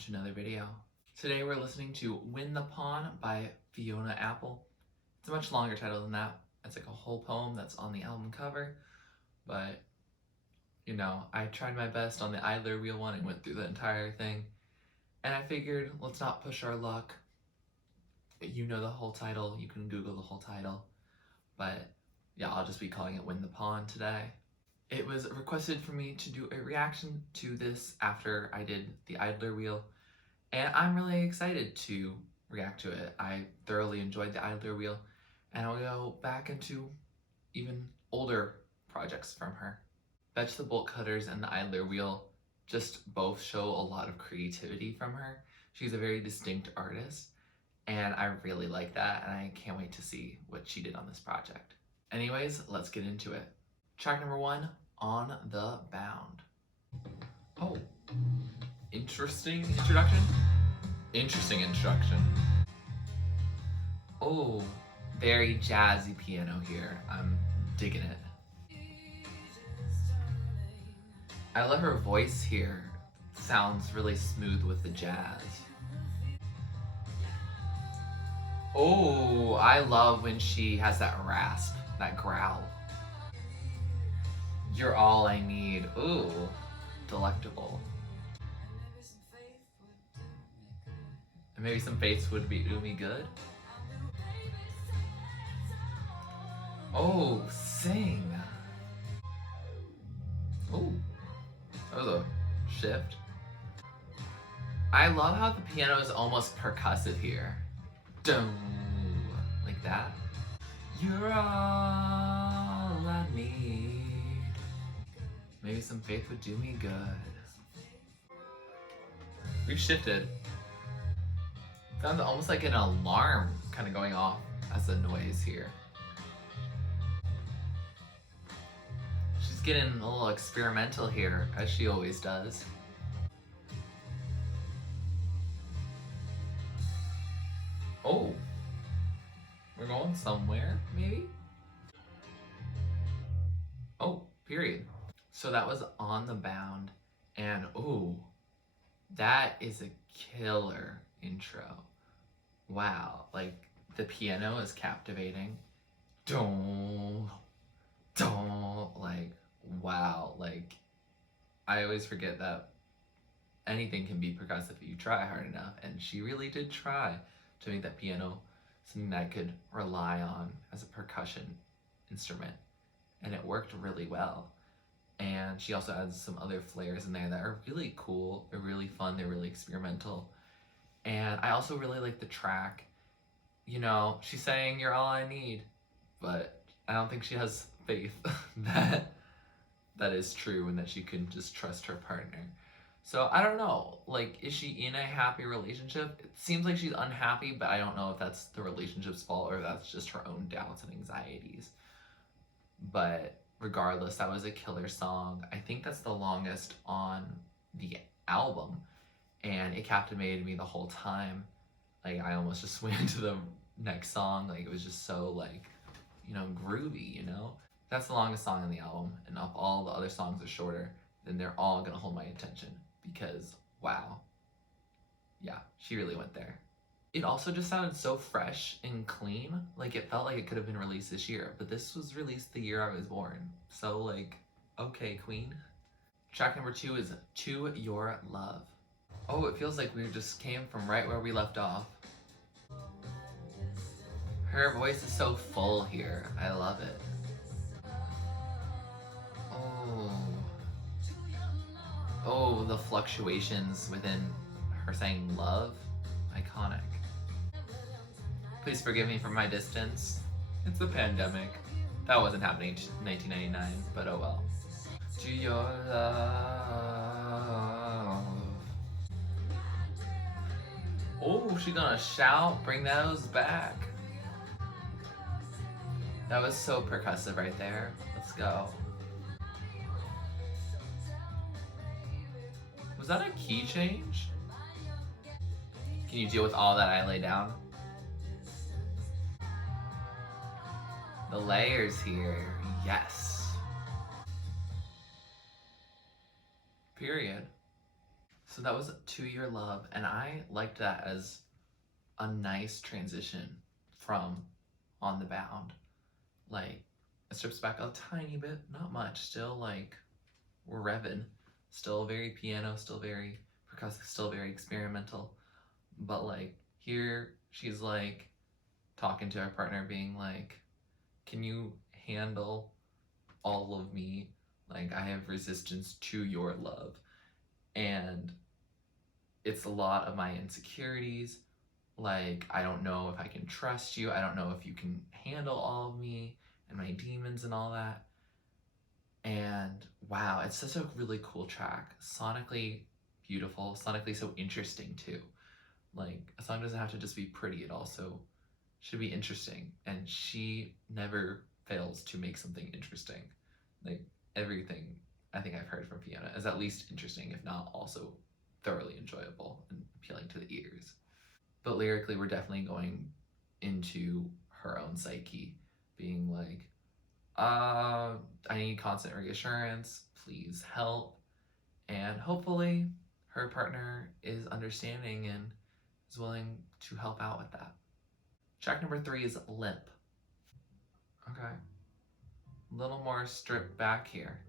to another video. Today we're listening to Win the Pawn by Fiona Apple. It's a much longer title than that. It's like a whole poem that's on the album cover, but you know, I tried my best on the idler wheel one and went through the entire thing, and I figured let's not push our luck. You know the whole title, you can Google the whole title, but yeah, I'll just be calling it Win the Pawn today. It was requested for me to do a reaction to this after I did the idler wheel, and I'm really excited to react to it. I thoroughly enjoyed the idler wheel, and I'll go back into even older projects from her. Fetch the Bolt Cutters and the idler wheel just both show a lot of creativity from her. She's a very distinct artist, and I really like that, and I can't wait to see what she did on this project. Anyways, let's get into it. Track number 1, On the Bound. Oh, interesting introduction. Interesting introduction. Oh, very jazzy piano here. I'm digging it. I love her voice here. Sounds really smooth with the jazz. Oh, I love when she has that rasp, that growl. You're all I need. Ooh, delectable. And maybe some faith would do me good. Oh, sing. Oh, that was a shift. I love how the piano is almost percussive here. Dum, like that. You're all I need. Maybe some faith would do me good. We shifted. Sounds almost like an alarm kind of going off as a noise here. She's getting a little experimental here, as she always does. Oh, we're going somewhere, maybe? Oh, period. So that was On the Bound, and ooh, that is a killer intro. Wow, like the piano is captivating. Don't, like, wow, like I always forget that anything can be percussive if you try hard enough, and she really did try to make that piano something that I could rely on as a percussion instrument, and it worked really well. And she also adds some other flares in there that are really cool, they're really fun, they're really experimental. And I also really like the track. You know, she's saying you're all I need, but I don't think she has faith that that is true and that she can just trust her partner. So I don't know, like, is she in a happy relationship? It seems like she's unhappy, but I don't know if that's the relationship's fault or that's just her own doubts and anxieties. But regardless, that was a killer song. I think that's the longest on the album, and it captivated me the whole time. Like, I almost just went into the next song. Like, it was just so, like, you know, groovy, you know? That's the longest song on the album, and if all the other songs are shorter, then they're all gonna hold my attention, because wow, yeah, she really went there. It also just sounded so fresh and clean. Like, it felt like it could have been released this year, but this was released the year I was born. So, like, okay, queen. Track number 2 is To Your Love. Oh, it feels like we just came from right where we left off. Her voice is so full here. I love it. Oh, the fluctuations within her saying love. Iconic. Please forgive me for my distance. It's the pandemic. That wasn't happening in 1999, but oh well. To your love. Oh, she's gonna shout, bring those back. That was so percussive right there. Let's go. Was that a key change? Can you deal with all that I lay down? The layers here, yes. Period. So that was To Your Love, and I liked that as a nice transition from On the Bound. Like, it strips back a tiny bit, not much, still like we're revving, still very piano, still very percussive, still very experimental. But like here, she's like talking to her partner, being like, "Can you handle all of me? Like, I have resistance to your love." And it's a lot of my insecurities. Like, I don't know if I can trust you. I don't know if you can handle all of me and my demons and all that. And wow, it's such a really cool track. Sonically beautiful, sonically so interesting too. Like, a song doesn't have to just be pretty, it also should be interesting. And she never fails to make something interesting. Like, everything I think I've heard from Fiona is at least interesting, if not also thoroughly enjoyable and appealing to the ears. But lyrically, we're definitely going into her own psyche, being like, I need constant reassurance, please help. And hopefully, her partner is understanding and is willing to help out with that. Track number 3 is Limp. Okay, a little more stripped back here.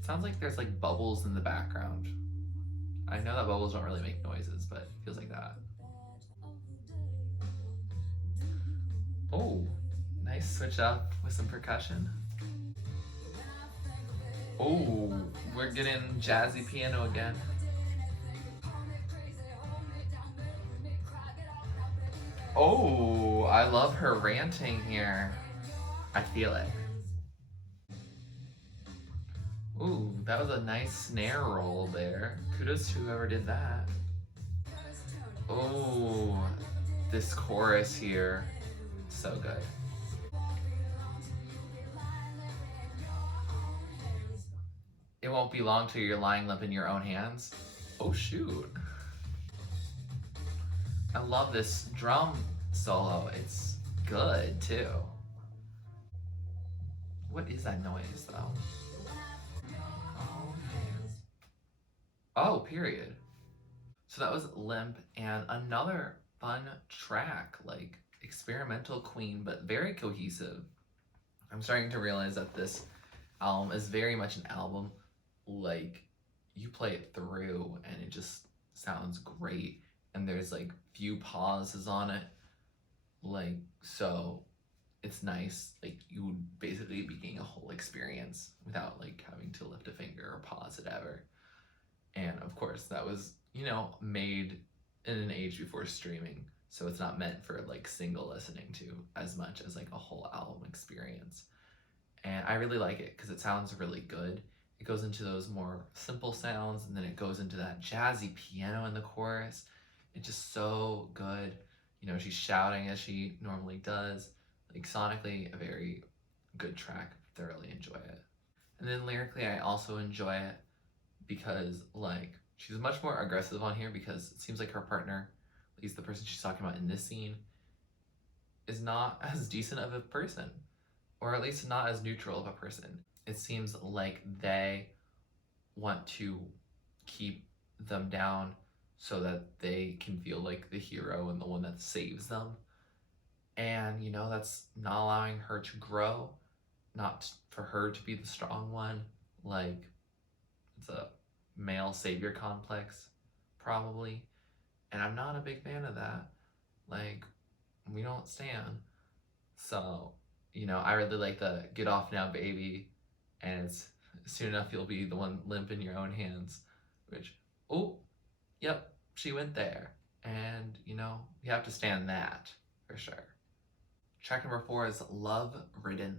Sounds like there's like bubbles in the background. I know that bubbles don't really make noises, but it feels like that. Oh, nice switch up with some percussion. Oh, we're getting jazzy piano again. Oh, I love her ranting here. I feel it. Ooh, that was a nice snare roll there. Kudos to whoever did that. Oh, this chorus here, so good. It won't be long till you're lying limp in your own hands. Oh shoot. I love this drum solo. It's good too. What is that noise though? Oh, period. So that was Limp, and another fun track, like experimental queen, but very cohesive. I'm starting to realize that this album is very much an album. Like, you play it through and it just sounds great, and there's like few pauses on it. Like, so it's nice. Like, you would basically be getting a whole experience without like having to lift a finger or pause it ever. And of course, that was, made in an age before streaming. So it's not meant for like single listening to as much as like a whole album experience. And I really like it because it sounds really good. It goes into those more simple sounds, and then it goes into that jazzy piano in the chorus. It's just so good. She's shouting as she normally does. Like, sonically, a very good track. Thoroughly enjoy it. And then lyrically, I also enjoy it because like she's much more aggressive on here, because it seems like her partner, at least the person she's talking about in this scene, is not as decent of a person, or at least not as neutral of a person. It seems like they want to keep them down so that they can feel like the hero and the one that saves them. And that's not allowing her to grow, not for her to be the strong one. Like, it's a male savior complex, probably. And I'm not a big fan of that. Like, we don't stand. So, I really like the "get off now, baby," and it's soon enough you'll be the one limp in your own hands. Which, oh, yep, she went there. And, we have to stand that for sure. Track number 4 is Love Ridden.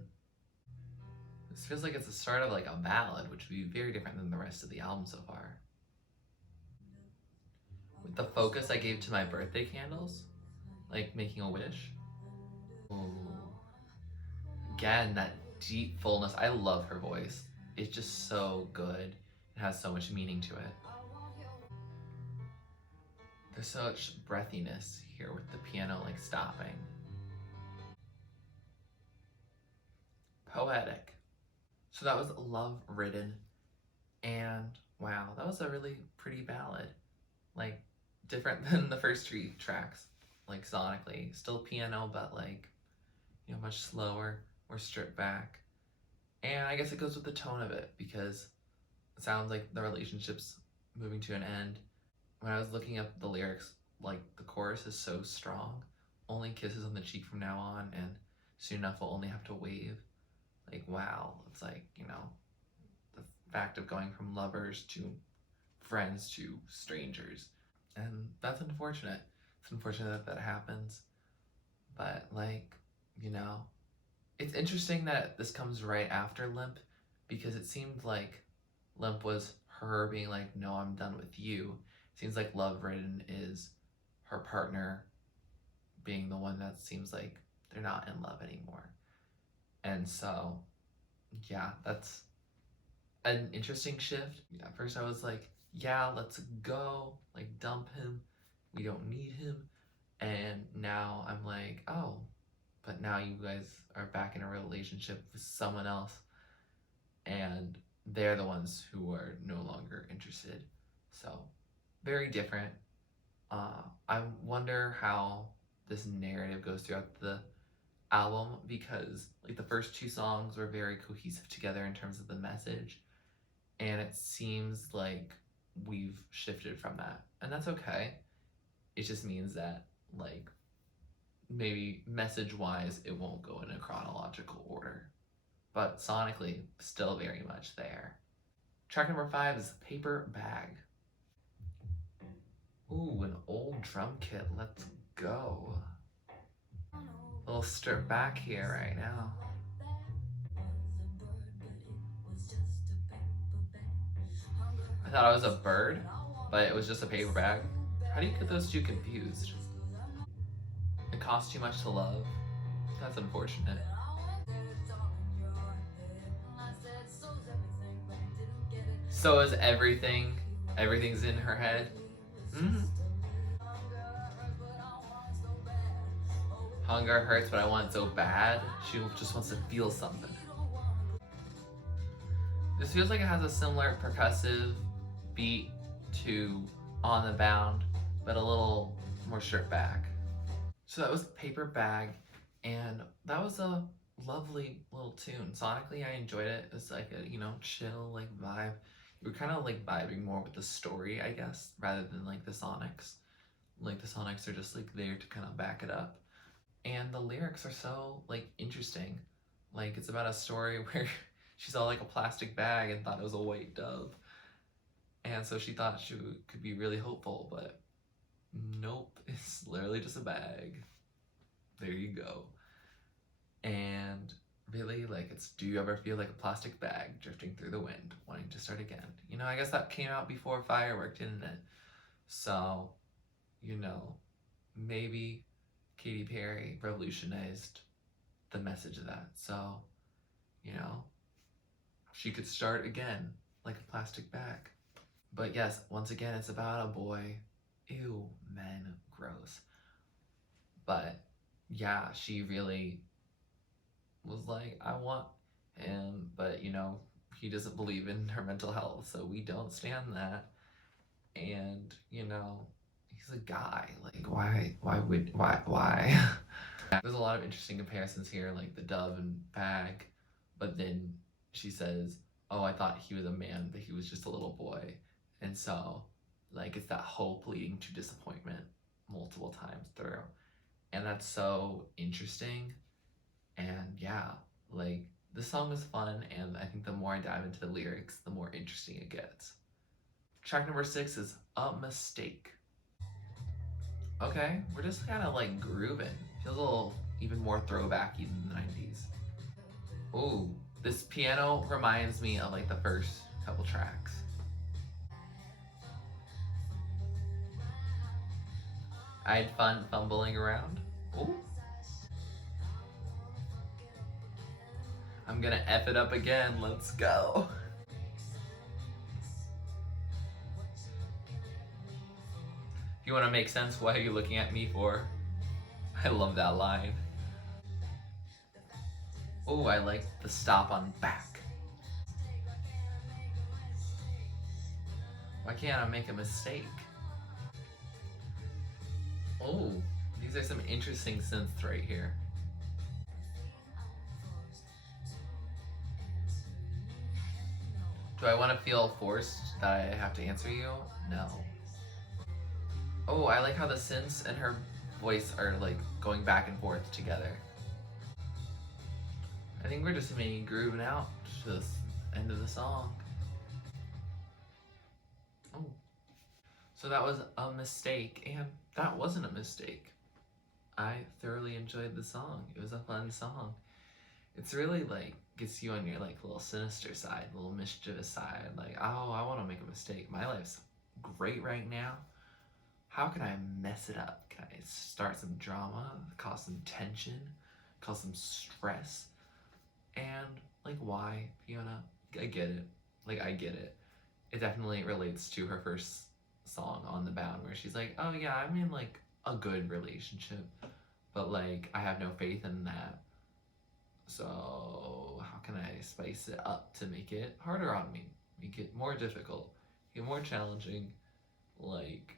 This feels like it's the start of like a ballad, which would be very different than the rest of the album so far. With the focus I gave to my birthday candles, like making a wish. Ooh. Again, that deep fullness. I love her voice. It's just so good. It has so much meaning to it. There's so much breathiness here with the piano like stopping. Poetic. So that was Love Ridden. And wow, that was a really pretty ballad. Like, different than the first three tracks, like sonically. Still piano, but like, much slower, more stripped back. And I guess it goes with the tone of it because it sounds like the relationship's moving to an end. When I was looking up the lyrics, like the chorus is so strong. Only kisses on the cheek from now on, and soon enough we'll only have to wave. Like, wow, it's like, the fact of going from lovers to friends to strangers. And that's unfortunate. It's unfortunate that that happens. But, like, you know, it's interesting that this comes right after Limp because it seemed like Limp was her being like, no, I'm done with you. It seems like Love Ridden is her partner being the one that seems like they're not in love anymore. And so, yeah, that's an interesting shift. At first, I was like, yeah, let's go. Like, dump him. We don't need him. And now I'm like, oh, but now you guys are back in a relationship with someone else, and they're the ones who are no longer interested. So, very different. I wonder how this narrative goes throughout the album because, like, the first two songs were very cohesive together in terms of the message, and it seems like we've shifted from that, and that's okay. It just means that, like, maybe message wise, it won't go in a chronological order, but sonically, still very much there. Track number 5 is Paper Bag. Ooh, an old drum kit. Let's go. A little strip back here right now. I thought I was a bird, but it was just a paper bag. How do you get those two confused? It costs too much to love. That's unfortunate. So is everything. Everything's in her head. Mm-hmm. Hunger hurts, but I want it so bad. She just wants to feel something. This feels like it has a similar percussive beat to On the Bound, but a little more stripped back. So that was Paper Bag, and that was a lovely little tune. Sonically, I enjoyed it. It's like a, chill, like, vibe. You were kind of like vibing more with the story, I guess, rather than like the sonics. Like, the sonics are just like there to kind of back it up. And the lyrics are so like interesting. Like, it's about a story where she saw like a plastic bag and thought it was a white dove, and so she thought she could be really hopeful, but nope, it's literally just a bag. There you go. And really, like, it's, do you ever feel like a plastic bag drifting through the wind, wanting to start again? I guess that came out before Firework, didn't it? So, you know, maybe Katy Perry revolutionized the message of that. So, you know, she could start again like a plastic bag. But yes, once again, it's about a boy. Ew, men, gross. But yeah, she really was like, I want him, but he doesn't believe in her mental health, so we don't stand that. And he's a guy. Like, why? There's a lot of interesting comparisons here, like the dove and bag, but then she says, oh, I thought he was a man, but he was just a little boy. And so, like, it's that hope leading to disappointment multiple times through. And that's so interesting. And yeah, like, this song is fun, and I think the more I dive into the lyrics, the more interesting it gets. Track number 6 is A Mistake. Okay, we're just kind of like grooving. Feels a little even more throwbacky than the 90s. Ooh, this piano reminds me of like the first couple tracks. I had fun fumbling around. Ooh. I'm gonna F it up again. Let's go. If you want to make sense, what are you looking at me for? I love that line. Oh, I like the stop on back. Why can't I make a mistake? Oh, these are some interesting synths right here. Do I want to feel forced that I have to answer you? No. Oh, I like how the synths and her voice are like going back and forth together. I think we're just maybe grooving out to the end of the song. Oh. So that was a mistake, and that wasn't a mistake. I thoroughly enjoyed the song. It was a fun song. It's really like gets you on your like little sinister side, little mischievous side. Like, oh, I want to make a mistake. My life's great right now. How can I mess it up? Can I start some drama, cause some tension, cause some stress? And like, why, Fiona? I get it. Like, I get it. It definitely relates to her first song, On the Bound, where she's like, oh yeah, I'm in like a good relationship, but like I have no faith in that. So how can I spice it up to make it harder on me, make it more difficult, make it more challenging? Like,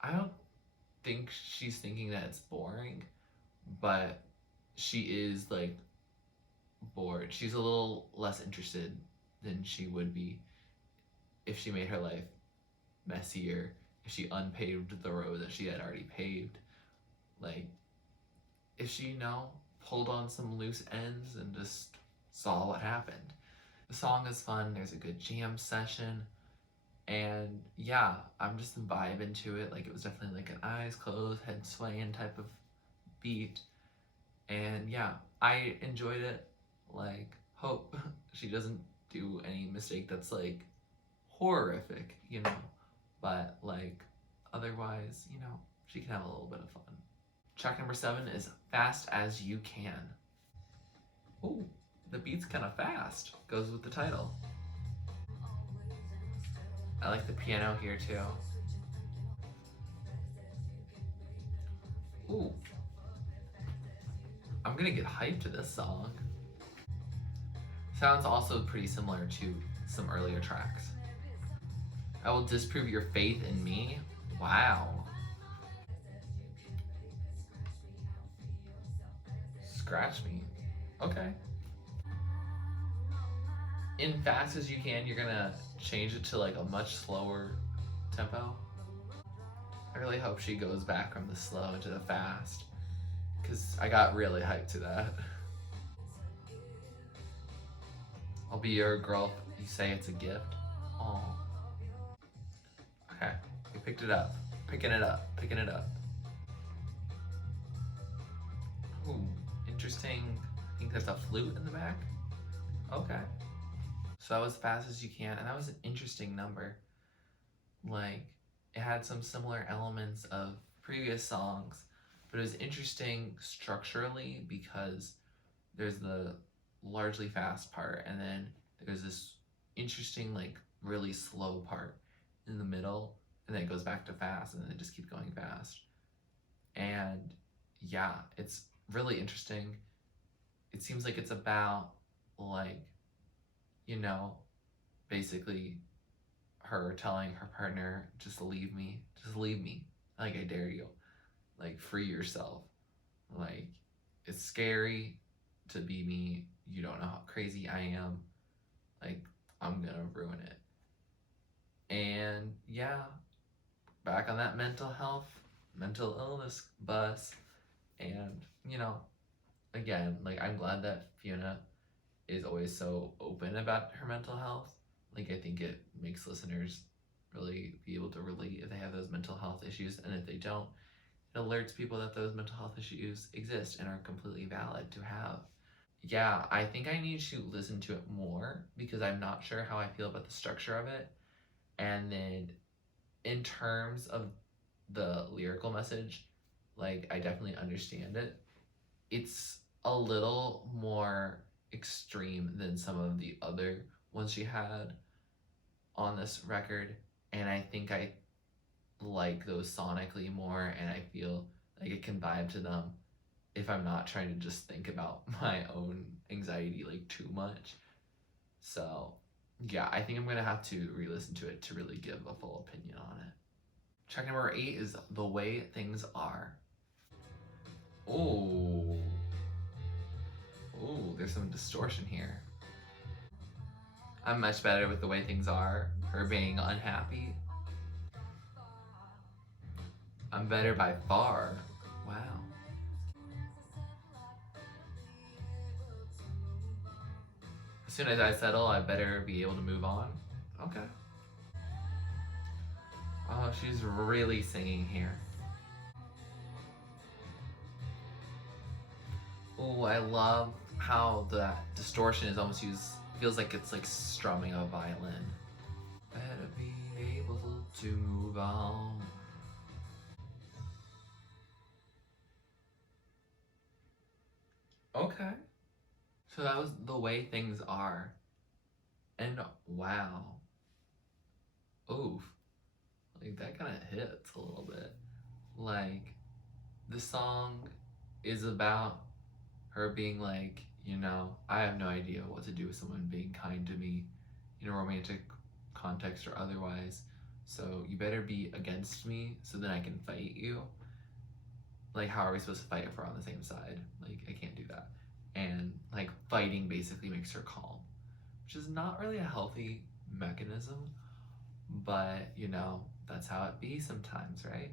I don't think she's thinking that it's boring, but she is like bored. She's a little less interested than she would be if she made her life messier, if she unpaved the road that she had already paved. Like, if she, pulled on some loose ends and just saw what happened. The song is fun, there's a good jam session, and yeah, I'm just vibing to it. Like, it was definitely like an eyes closed, head swaying type of beat. And yeah, I enjoyed it. Like, hope she doesn't do any mistake that's like horrific, But like, otherwise, she can have a little bit of fun. Track number 7 is Fast As You Can. Ooh, the beat's kind of fast. Goes with the title. I like the piano here too. Ooh. I'm gonna get hyped to this song. Sounds also pretty similar to some earlier tracks. I will disprove your faith in me. Wow. Scratch me. Okay. In Fast As You Can, you're gonna change it to like a much slower tempo. I really hope she goes back from the slow into the fast, because I got really hyped to that. I'll be your girl if you say it's a gift. Aww. Okay, we picked it up. Picking it up. Ooh, interesting. I think there's a flute in the back. Okay. So that was Fast As You Can, and that was an interesting number. Like, it had some similar elements of previous songs, but it was interesting structurally because there's the largely fast part, and then there's this interesting, like, really slow part in the middle, and then it goes back to fast, and then it just keeps going fast. And yeah, it's really interesting. It seems like it's about, like, basically her telling her partner, just leave me, like, I dare you, like, free yourself. Like, it's scary to be me, you don't know how crazy I am, like, I'm gonna ruin it. And yeah, back on that mental illness bus. And again, like, I'm glad that Fiona is always so open about her mental health. Like, I think it makes listeners really be able to relate if they have those mental health issues, and if they don't, it alerts people that those mental health issues exist and are completely valid to have. Yeah, I think I need to listen to it more because I'm not sure how I feel about the structure of it. And then in terms of the lyrical message, like, I definitely understand it. It's a little more extreme than some of the other ones she had on this record, and I think I like those sonically more, and I feel like I can vibe to them if I'm not trying to just think about my own anxiety like too much. So Yeah, I think I'm gonna have to re-listen to it to really give a full opinion on it. Track number 8 is The Way Things Are. Oh, oh, there's some distortion here. I'm much better with The Way Things Are. Her being unhappy. I'm better by far. Wow. As soon as I settle, I better be able to move on. Okay. Oh, she's really singing here. Oh, I love how the distortion is almost used. Feels like it's like strumming a violin. Better be able to move on. Okay. So that was The Way Things Are. And wow. Oof. Like that kind of hits a little bit. Like the song is about her being like, I have no idea what to do with someone being kind to me in a romantic context or otherwise. So you better be against me so then I can fight you. Like, how are we supposed to fight if we're on the same side? Like, I can't do that. And like, fighting basically makes her calm, which is not really a healthy mechanism, but that's how it be sometimes, right?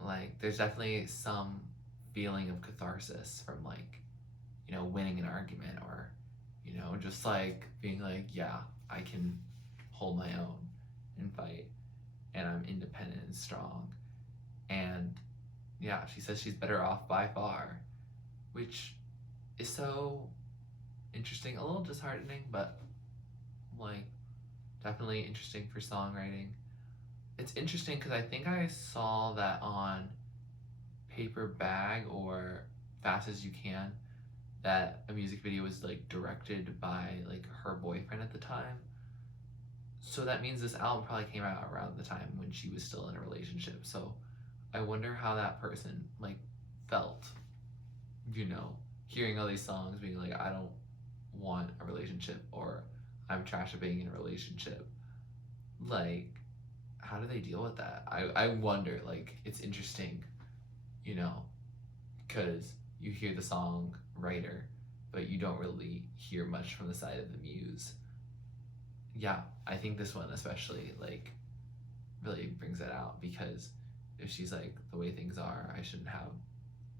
Like, there's definitely some feeling of catharsis from like, winning an argument or, just like being like, yeah, I can hold my own and fight and I'm independent and strong. And yeah, she says she's better off by far, which is so interesting, a little disheartening, but like definitely interesting for songwriting. It's interesting because I think I saw that on Paper Bag or Fast as You Can that a music video was like directed by like her boyfriend at the time. So that means this album probably came out around the time when she was still in a relationship. So I wonder how that person like felt, you know, hearing all these songs being like, I don't want a relationship or I'm trash at being in a relationship. Like, how do they deal with that? I wonder, like, it's interesting, you know, because you hear the song writer, but you don't really hear much from the side of the muse. Yeah, I think this one especially, like, really brings that out because if she's like, the way things are, I shouldn't have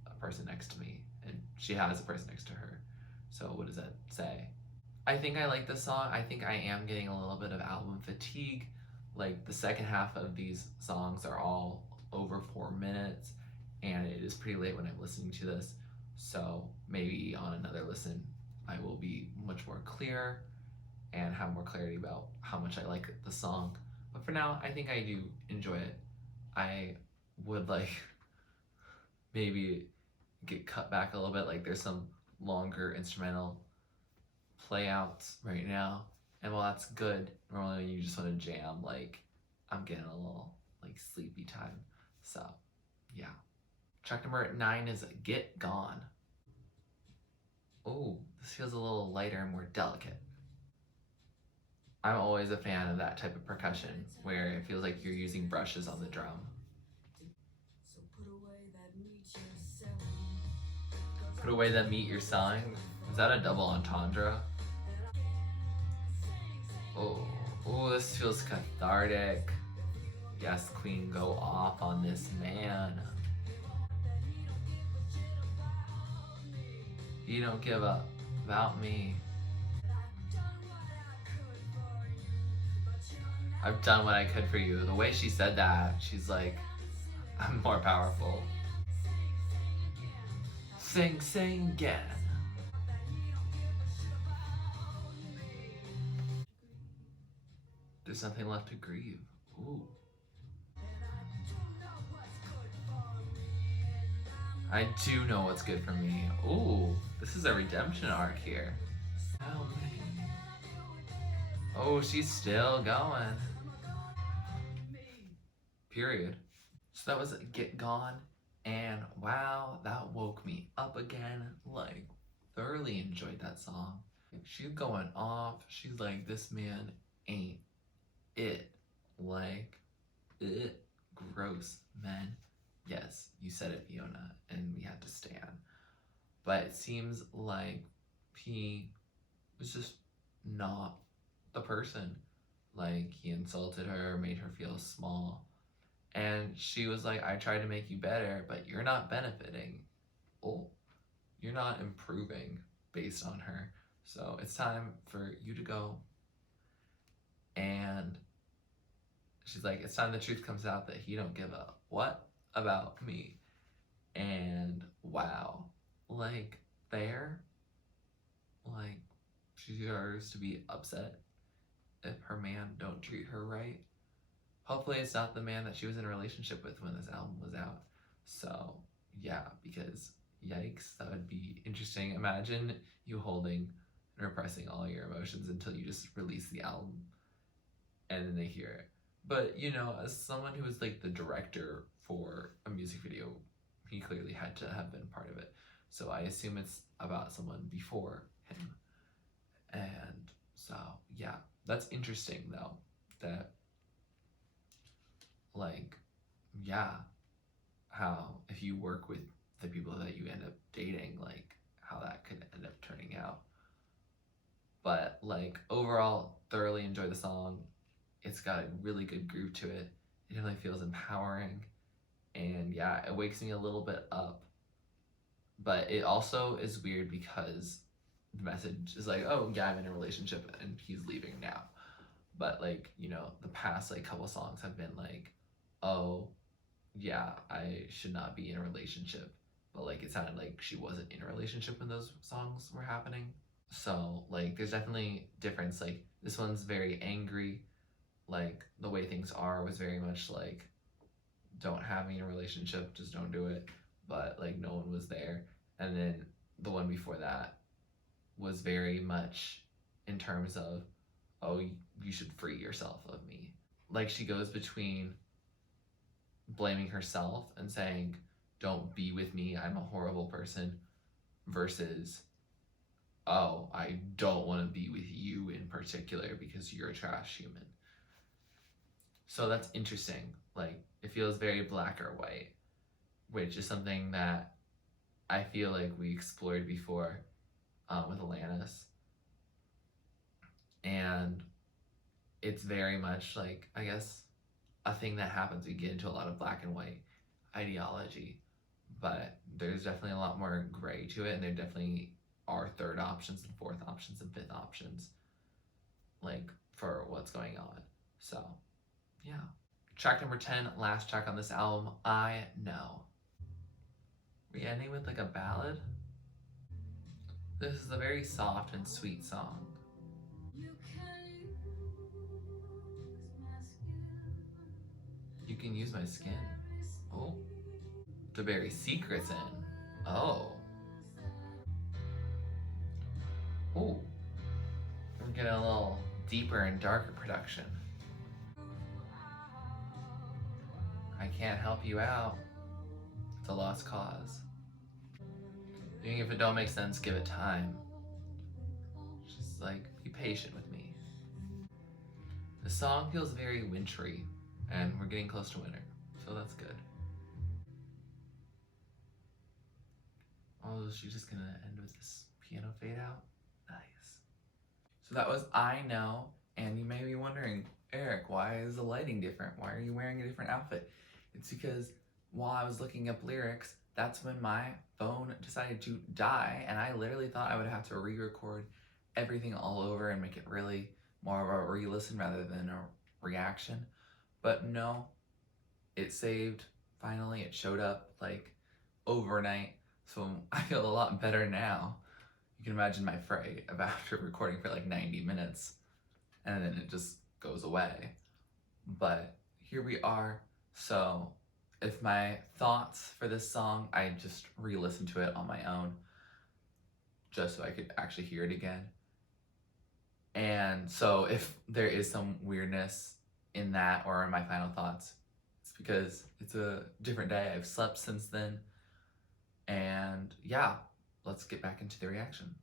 a person next to me. And she has a person next to her. So what does that say? I think I like this song. I think I am getting a little bit of album fatigue. Like the second half of these songs are all over 4 minutes, and it is pretty late when I'm listening to this. So maybe on another listen, I will be much more clear and have more clarity about how much I like the song. But for now, I think I do enjoy it. I would like maybe get cut back a little bit. Like there's some longer instrumental playouts right now. And while that's good, normally when you just want to jam, like I'm getting a little like sleepy time. So yeah. Track number 9 is Get Gone. Oh, this feels a little lighter and more delicate. I'm always a fan of that type of percussion where it feels like you're using brushes on the drum. Put away that meat you're selling. Is that a double entendre? Oh, oh, this feels cathartic. Yes, queen, go off on this man. You don't give up about me. I've done what I could for you. The way she said that, she's like, I'm more powerful. Sing again. There's nothing left to grieve. Ooh. I do know what's good for me. Ooh, this is a redemption arc here. Oh, she's still going. Period. So that was Get Gone. And wow, that woke me up again. Like, thoroughly enjoyed that song. She's going off. She's like, this man ain't it. Like, it. Gross, men. Yes, you said it, Fiona, and we had to stand. But it seems like he was just not the person. Like, he insulted her, made her feel small. And she was like, I tried to make you better, but you're not benefiting. Oh, you're not improving based on her. So it's time for you to go. And she's like, it's time the truth comes out that he don't give a what about me. And wow, like there, like she deserves to be upset if her man don't treat her right. Hopefully it's not the man that she was in a relationship with when this album was out. So yeah, because yikes, that would be interesting. Imagine you holding and repressing all your emotions until you just release the album and then they hear it. But you know, as someone who was like the director for a music video, he clearly had to have been part of it. So I assume it's about someone before him. And so yeah, that's interesting though. That like yeah, how if you work with the people that you end up dating, like how that could end up turning out. But like overall, thoroughly enjoy the song. It's got a really good groove to it. It definitely feels empowering. And yeah, it wakes me a little bit up. But it also is weird because the message is like, oh yeah, I'm in a relationship and he's leaving now. But like, you know, the past like couple songs have been like, oh yeah, I should not be in a relationship. But like it sounded like she wasn't in a relationship when those songs were happening. So like there's definitely difference. Like this one's very angry. Like the way things are was very much like don't have me in a relationship, just don't do it. But like no one was there. And then the one before that was very much in terms of, oh, you should free yourself of me. Like she goes between blaming herself and saying, don't be with me, I'm a horrible person, versus, oh, I don't want to be with you in particular because you're a trash human. So that's interesting. Like it feels very black or white, which is something that I feel like we explored before with Alanis. And it's very much like, I guess, a thing that happens. We get into a lot of black and white ideology, but there's definitely a lot more gray to it, and there definitely are third options and fourth options and fifth options, like for what's going on. So, yeah. Track number 10, last track on this album, I Know. We ending with like a ballad. This is a very soft and sweet song. You can use my skin. Oh. To bury secrets in. Oh. Ooh. We're getting a little deeper and darker production. I can't help you out. It's a lost cause. Even if it don't make sense, give it time. Just like, be patient with me. The song feels very wintry, and we're getting close to winter, so that's good. Oh, she's just gonna end with this piano fade out? Nice. So that was I Know, and you may be wondering, Eric, why is the lighting different? Why are you wearing a different outfit? It's because while I was looking up lyrics, that's when my phone decided to die, and I literally thought I would have to re-record everything all over and make it really more of a re-listen rather than a reaction. But no, it saved. Finally, it showed up like overnight, so I feel a lot better now. You can imagine my fright of after recording for like 90 minutes and then it just goes away. But here we are. So if my thoughts for this song, I just re-listened to it on my own just so I could actually hear it again. And so if there is some weirdness in that or in my final thoughts, it's because it's a different day. I've slept since then. And yeah, let's get back into the reaction.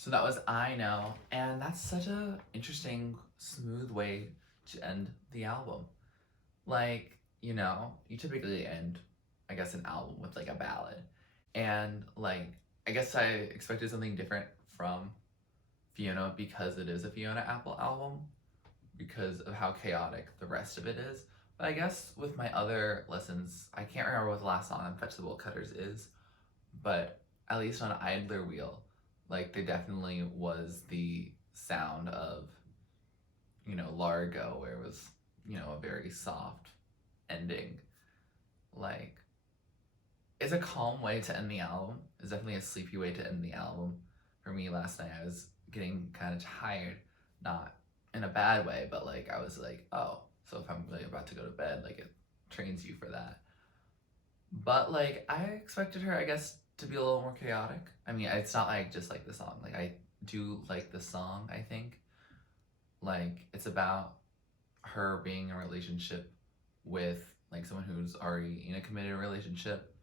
So that was I Know, and that's such a interesting, smooth way to end the album. Like, you typically end, I guess, an album with like a ballad. And like, I guess I expected something different from Fiona because it is a Fiona Apple album, because of how chaotic the rest of it is. But I guess with my other listens, I can't remember what the last song on Fetch the Bolt Cutters is, but at least on Idler Wheel, like there definitely was the sound of, Largo, where it was, a very soft ending. Like, it's a calm way to end the album. It's definitely a sleepy way to end the album. For me, last night I was getting kind of tired, not in a bad way, but like I was like, oh, so if I'm really about to go to bed, like it trains you for that. But like I expected her, I guess, to be a little more chaotic. I mean, it's not like just like the song. Like I do like the song, I think. Like it's about her being in a relationship with like someone who's already in a committed relationship,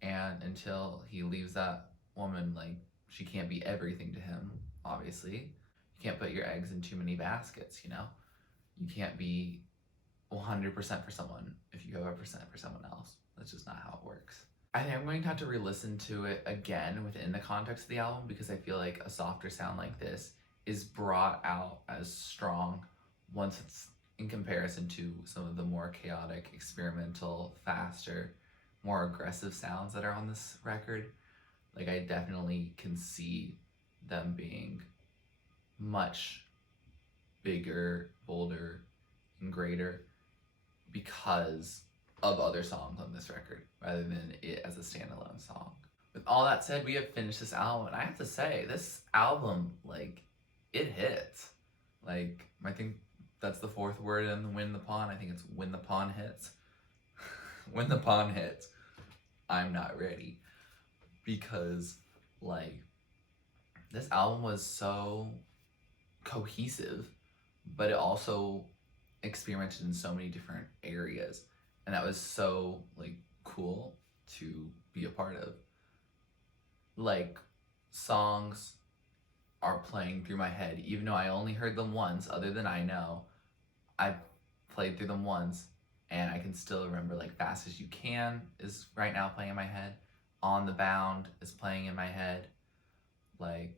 and until he leaves that woman, like she can't be everything to him, obviously. You can't put your eggs in too many baskets, You can't be 100% for someone if you have a percent for someone else. That's just not how it works. I think I'm going to have to re-listen to it again within the context of the album, because I feel like a softer sound like this is brought out as strong once it's in comparison to some of the more chaotic, experimental, faster, more aggressive sounds that are on this record. Like I definitely can see them being much bigger, bolder, and greater because of other songs on this record rather than it as a standalone song. With all that said, we have finished this album, and I have to say, this album, like, it hits. Like, I think that's the fourth word in Win the Pawn. I think it's when the pawn hits. When the pawn hits, I'm not ready. Because, like, this album was so cohesive, but it also experimented in so many different areas, and that was so like cool to be a part of. Like, songs are playing through my head even though I only heard them once. Other than I Know, I played through them once, and I can still remember like Fast As You Can is right now playing in my head. On the Bound is playing in my head. Like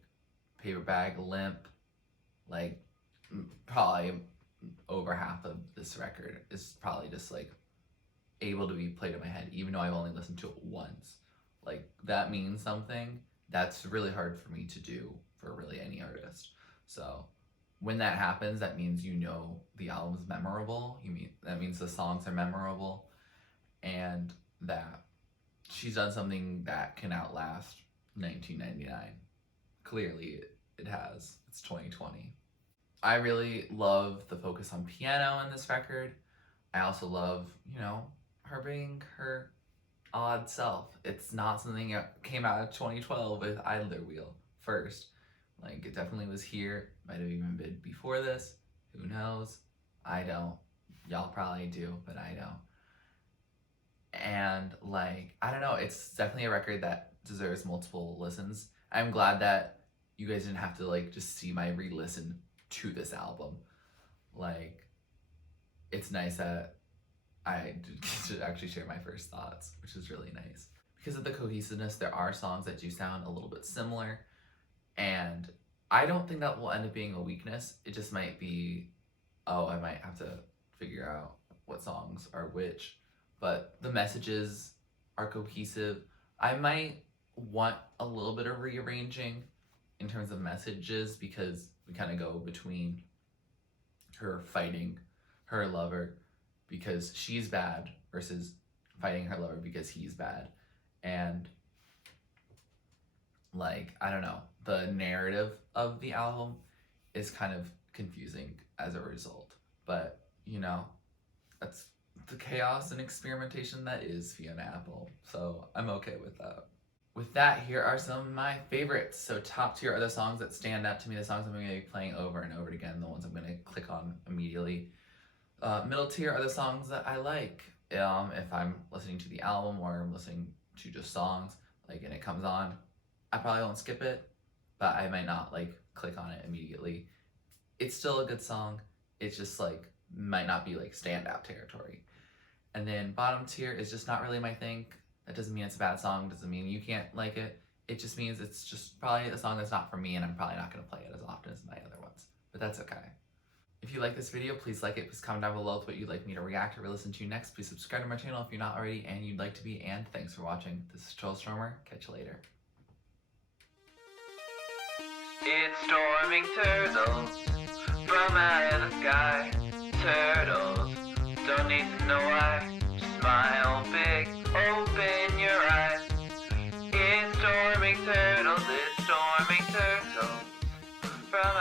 Paper Bag, Limp, like probably over half of this record is probably just like able to be played in my head even though I've only listened to it once. Like that means something. That's really hard for me to do for really any artist. So when that happens, that means the album's memorable. That means the songs are memorable, and that she's done something that can outlast 1999. Clearly it has. It's 2020. I really love the focus on piano in this record. I also love, her being her odd self. It's not something that came out of 2012 with Idler Wheel first. Like, it definitely was here. Might have even been before this. Who knows? I don't. Y'all probably do, but I don't. And, like, I don't know. It's definitely a record that deserves multiple listens. I'm glad that you guys didn't have to, like, just see my re-listen to this album. Like, it's nice that I get to actually share my first thoughts, which is really nice. Because of the cohesiveness, there are songs that do sound a little bit similar, and I don't think that will end up being a weakness. It just might be, oh, I might have to figure out what songs are which, but the messages are cohesive. I might want a little bit of rearranging in terms of messages, because we kind of go between her fighting her lover because she's bad versus fighting her lover because he's bad. And like, I don't know, the narrative of the album is kind of confusing as a result. But, that's the chaos and experimentation that is Fiona Apple. So I'm okay with that. With that, here are some of my favorites. So top tier are the songs that stand out to me, the songs I'm going to be playing over and over again, the ones I'm going to click on immediately. Middle tier are the songs that I like. If I'm listening to the album or I'm listening to just songs, like, and it comes on, I probably won't skip it. but I might not like click on it immediately. It's still a good song. It's just like might not be like standout territory. And then bottom tier is just not really my thing. That doesn't mean it's a bad song, doesn't mean you can't like it. It just means it's just probably a song that's not for me, and I'm probably not going to play it as often as my other ones. But that's okay. If you like this video, please like it. Please comment down below with what you'd like me to react or listen to next. Please subscribe to my channel if you're not already and you'd like to be. And thanks for watching. This is TurtleStormer. Catch you later. It's storming turtles from out of the sky. Turtles, don't need to know why. Just smile big, open your eyes. It's storming turtles from